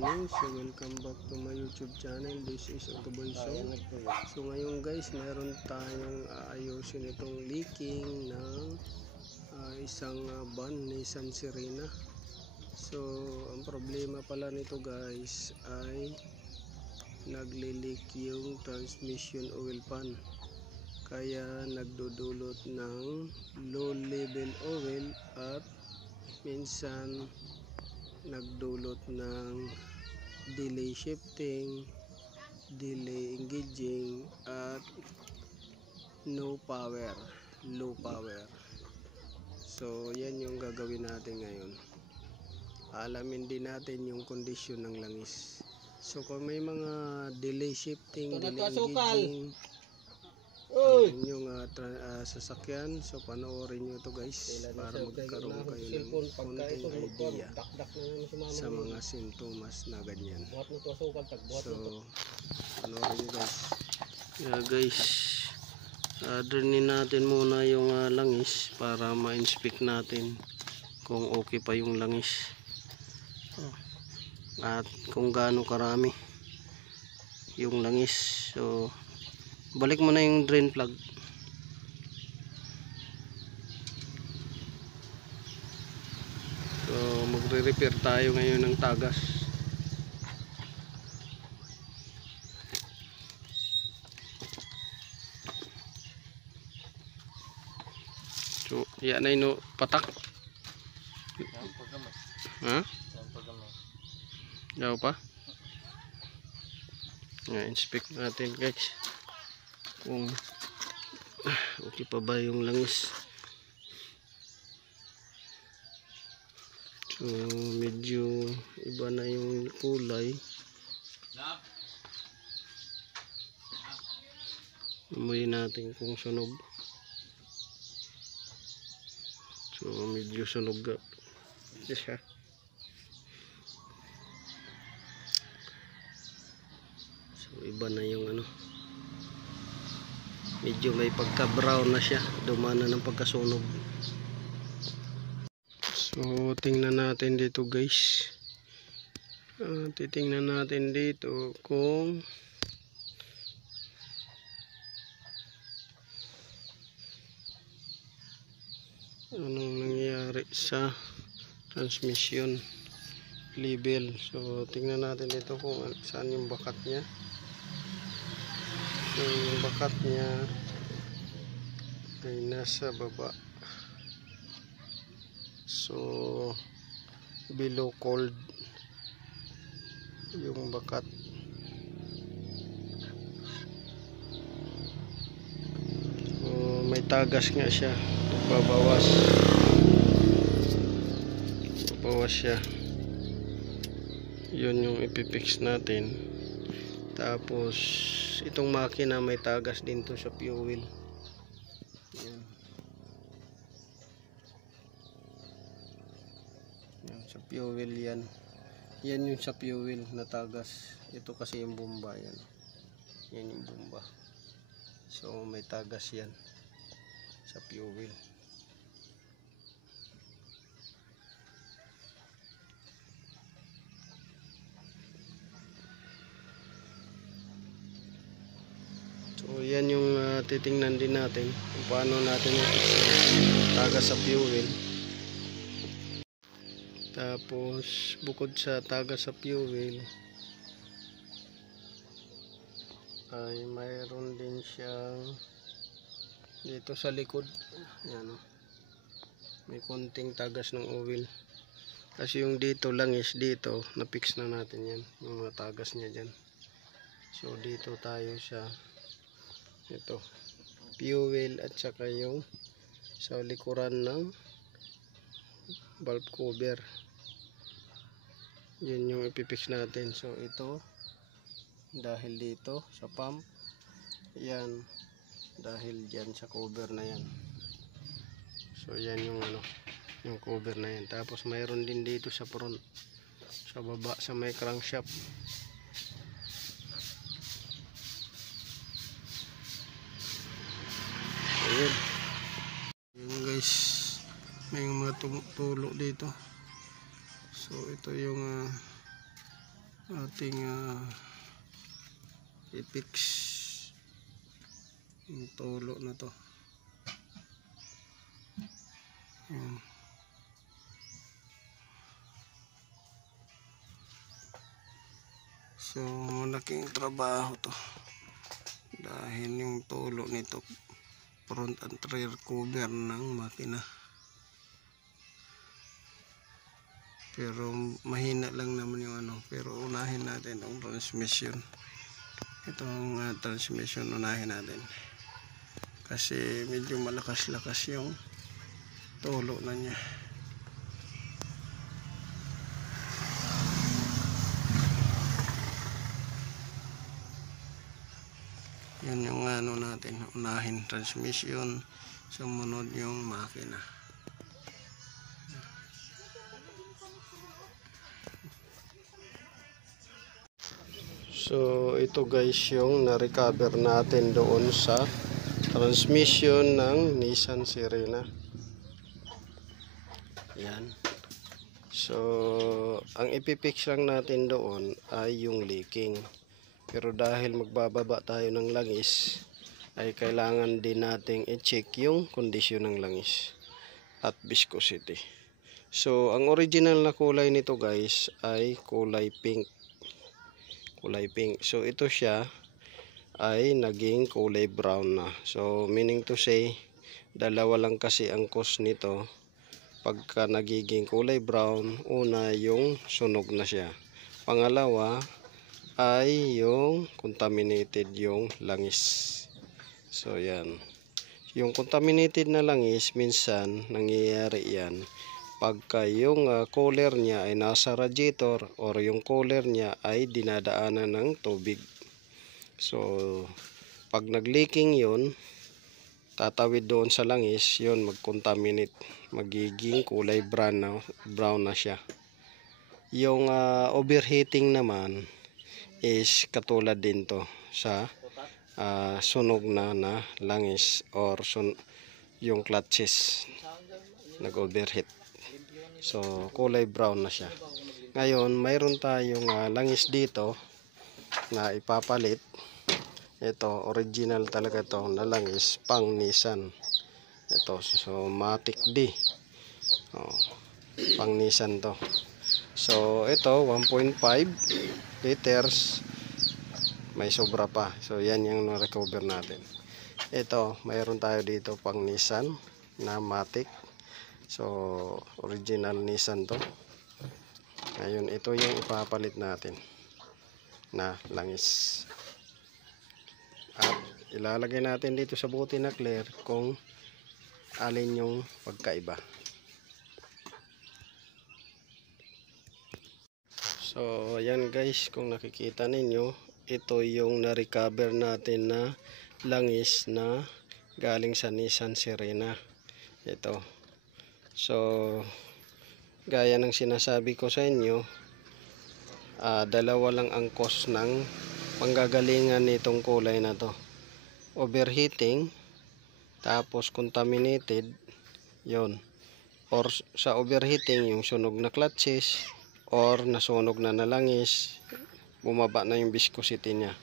morning. So welcome back to my YouTube channel. This is Autoboy Show. So ngayon guys, meron tayong ayusin itong leaking ng isang van Nissan Serena. So ang problema pala nito guys ay nagle-leak yung transmission oil pan. Kaya nagdudulot ng low level oil at minsan nagdulot ng delay shifting, delay engaging at low power. So yan yung gagawin natin ngayon. Alamin din natin yung kondisyon ng langis. So kung may mga delay shifting, delay engaging yung sasakyan, so panoorin nyo to guys para magkaroon kayo ng konting idea sa mga sintomas na ganyan. So panoorin nyo guys. Guys, drainin natin muna yung langis para ma-inspect natin kung okay pa yung langis at kung gaano karami yung langis. So balik mo na yung drain plug. So magre-repair tayo ngayon ng tagas. So yan na ino patak. Ha? Daw pa? Inspect natin guys kung okay pa ba yung langis. So medyo iba na yung kulay. Amoy natin kung sunog. So medyo sunog siya. So iba na yung medyo may pagka brown na siya, dumana ng pagkasunog. So tingnan natin dito guys, titingnan natin dito kung anong nangyari sa transmission level. So tingnan natin dito kung saan yung bakat nya. Yung bakat niya ay nasa baba. So below cold yung bakat. So may tagas nga siya, babawas siya. Yun yung ipipix natin. Tapos itong makina may tagas din to sa fuel. Yan. Yan sa fuel yan. Yan yung sa fuel na tagas. Ito kasi yung bomba yan. Yan yung bomba. So may tagas yan sa fuel. So yan yung titingnan din natin kung paano natin tagas sa fuel. Tapos bukod sa tagas sa fuel ay mayroon din siyang dito sa likod. Yan may konting tagas ng oil. Kasi yung dito langis dito na-fix na natin yan, yung mga tagas niya dyan. So dito tayo sa ito fuel at saka yung sa likuran ng valve cover. Yun yung ipipix natin. So ito dahil dito sa pump, yan dahil dyan sa cover na yan. So yan yung yung cover na yan. Tapos mayroon din dito sa front, sa baba sa may crankshaft. Ayan. Ayan guys, may mga tulo dito. So ito yung ating i-fix yung tulo na to. Ayan. So malaking trabaho to dahil yung tulo nito front and rear cover ng makina, pero mahina lang naman yung pero unahin natin ang transmission. Itong transmission unahin natin kasi medyo malakas-lakas yung tulo na niya. Yan yung natin, unahin transmission, sumunod yung makina. So ito guys yung na-recover natin doon sa transmission ng Nissan Sirena. Yan. So ang ipipix lang natin doon ay yung leaking. Pero dahil magbababa tayo ng langis, ay kailangan din nating i-check yung kondisyon ng langis at viscosity. So ang original na kulay nito guys ay kulay pink. So ito siya ay naging kulay brown na. So meaning to say, dalawa lang kasi ang cause nito. Pagka nagiging kulay brown, una yung sunog na siya. Pangalawa ay yung contaminated yung langis. So yan. Yung contaminated na langis, minsan nangyayari yan pagka yung cooler niya ay nasa radiator or yung cooler niya ay dinadaanan ng tubig. So pag nag-leaking yun, tatawid doon sa langis, yun mag-contaminate, magiging kulay brown na siya. Yung overheating naman is katulad din to sa sunog na langis or yung clutches nag-overheat. So kulay brown na siya. Ngayon mayroon tayong langis dito na ipapalit. Ito original talaga to na langis pang Nissan. Ito so Matic D. Pang Nissan to. So ito 1.5 liters, may sobra pa. So yan yung na-recover natin. Ito mayroon tayo dito pang Nissan na Matic. So original Nissan to. Ngayon ito yung ipapalit natin na langis. At ilalagay natin dito sa bote na clear kung alin yung pagkaiba. So ayan guys, kung nakikita ninyo, ito yung na-recover natin na langis na galing sa Nissan Sirena. Ito. So gaya ng sinasabi ko sa inyo, dalawa lang ang cause ng panggagalingan nitong kulay na to. Overheating, tapos contaminated, yon. Or sa overheating, yung sunog na clutches, or nasunog na langis, bumaba na yung viscosity niya.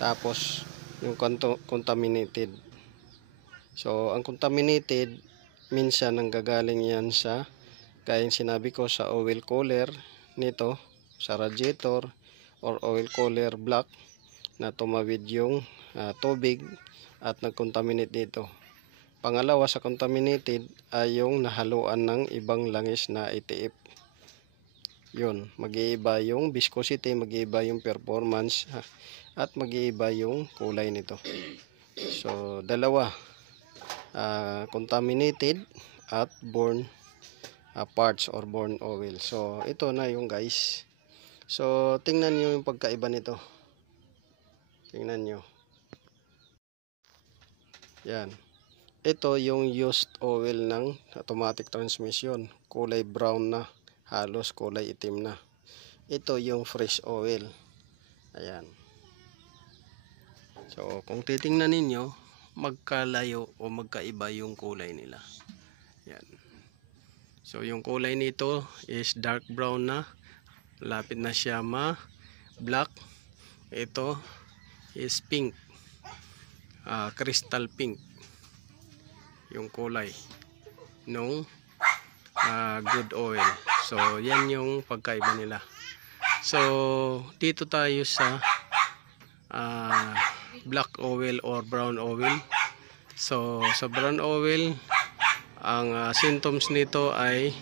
Tapos yung contaminated. So ang contaminated, minsan nanggagaling yan sa, gaya yung sinabi ko, sa oil cooler nito, sa radiator, or oil cooler block na tumawid yung tubig at nag-contaminate dito. Pangalawa sa contaminated ay yung nahaluan ng ibang langis na itiip. Yun, mag-iiba yung viscosity, mag-iiba yung performance, at mag-iiba yung kulay nito. So dalawa, contaminated at born parts or born oil. So ito na yung guys. So tingnan nyo yung pagkaiba nito. Tingnan nyo. Yan. Ito yung used oil ng automatic transmission. Kulay brown na. Halos kulay itim na. Ito yung fresh oil. Ayan. So kung titingnan ninyo, magkalayo o magkaiba yung kulay nila. Yan. So yung kulay nito is dark brown na Lapit na siya black. Ito is pink, crystal pink yung kulay nung good oil. So yan yung pagkaiba nila. So dito tayo sa black oil or brown oil. So sa brown oil, ang symptoms nito ay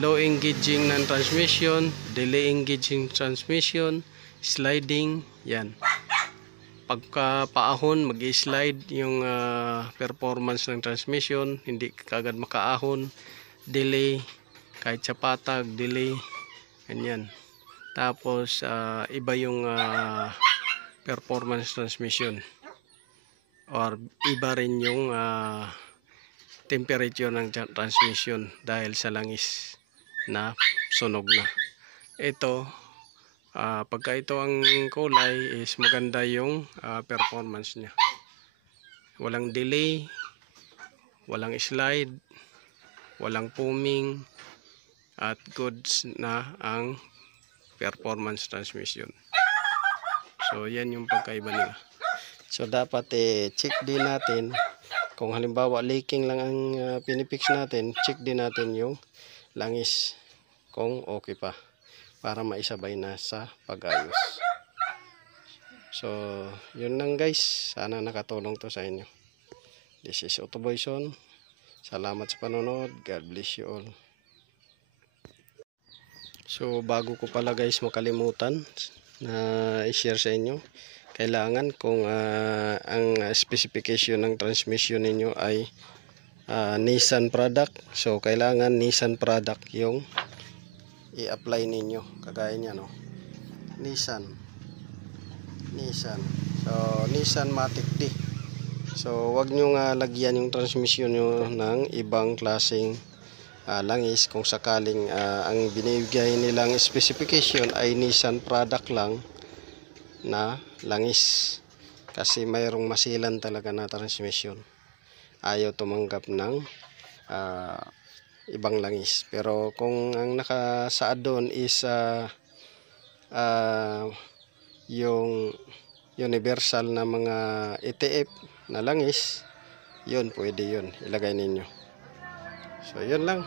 low engaging ng transmission, delay engaging transmission, sliding, yan. Pagka paahon, mag-slide yung performance ng transmission, hindi kagad makaahon, delay, kahit sa patag, delay, ganyan. Tapos iba yung performance transmission, or iba rin yung temperature ng transmission dahil sa langis na sunog na. Ito, pagka ito ang kulay is maganda yung performance niya. Walang delay, walang slide, walang foaming, at goods na ang performance transmission. So yan yung pagkaiba nila. So dapat check din natin kung halimbawa leaking lang ang pinipix natin, check din natin yung langis kung okay pa, para maisabay na sa pag-ayos. So yun lang guys, sana nakatulong to sa inyo. This is Autoboyson. Salamat sa panonood. God bless you all. So bago ko pala guys makalimutan na i-share sa inyo, kailangan kung ang specification ng transmission ninyo ay Nissan product, so kailangan Nissan product yung i-apply ninyo, kagaya niya, no? Nissan, so Nissan Matic D. So wag nyo lagyan yung transmission nyo ng ibang klaseng langis kung sakaling ang binibigay nilang specification ay Nissan product lang na langis, kasi mayroong masilan talaga na transmission, ayaw tumanggap ng ibang langis. Pero kung ang nakasaad doon is yung universal na mga ETF na langis, yun, pwede yun ilagay ninyo. So yun lang.